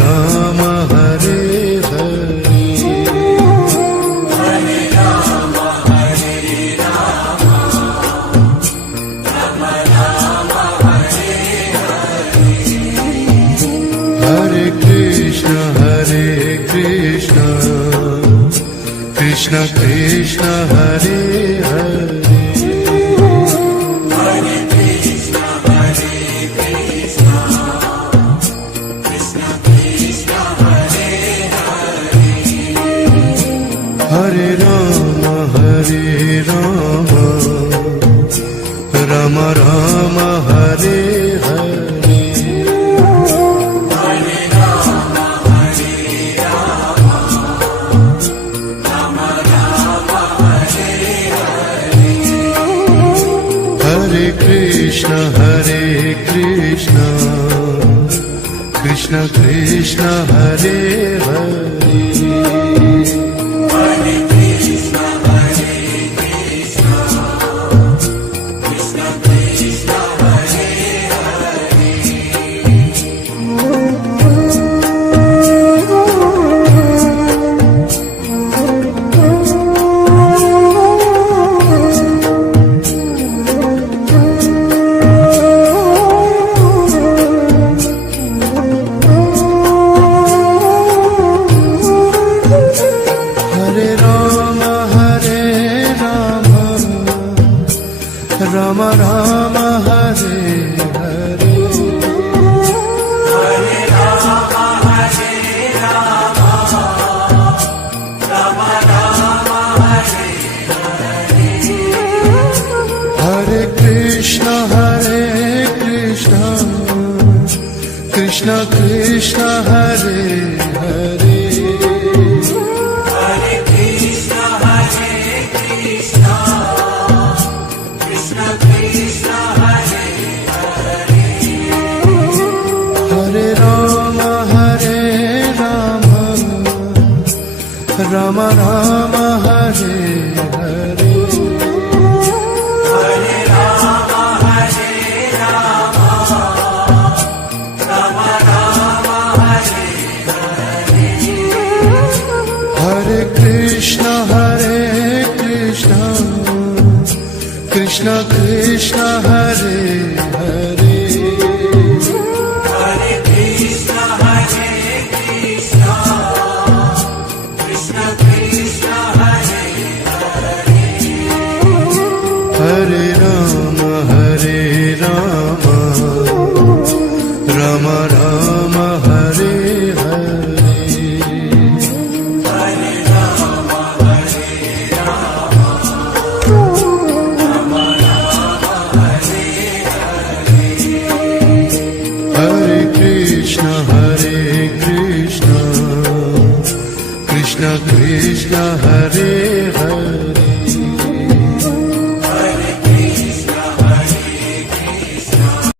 Ram Hare Hare, Hare Ram Hare Ram, Ram Ram Hare Hare, Hare Krishna Krishna Krishna Hare Hare, Hare Krishna Krishna Krishna Hare Hare, Hare Ram Ram Ram Hare Hare, Hare Ram Hare Ram, Ram Ram Hare Hare, Hare Krishna Krishna Krishna Hare Hare, Hare Krishna Krishna Krishna Hare Hare, Hare Ram Ram Ram Hare Hare, Hare Ram Hare Ram, Ram Ram Hare Hare, Hare Krishna Krishna Krishna Hare Hare, Hare Krishna Krishna Krishna Hare Hare, Hare Ram Ram Ram Hare Hare, Hare Ram Hare Ram, Ram Ram Hare Hare, Hare Krishna Krishna Krishna Hare Hare, Hare Krishna Krishna Krishna Hare Hare, Hare Ram Ram Ram Hare Hare, Hare Ram Hare Ram, Ram Ram Hare Hare, Hare Krishna Krishna Krishna Hare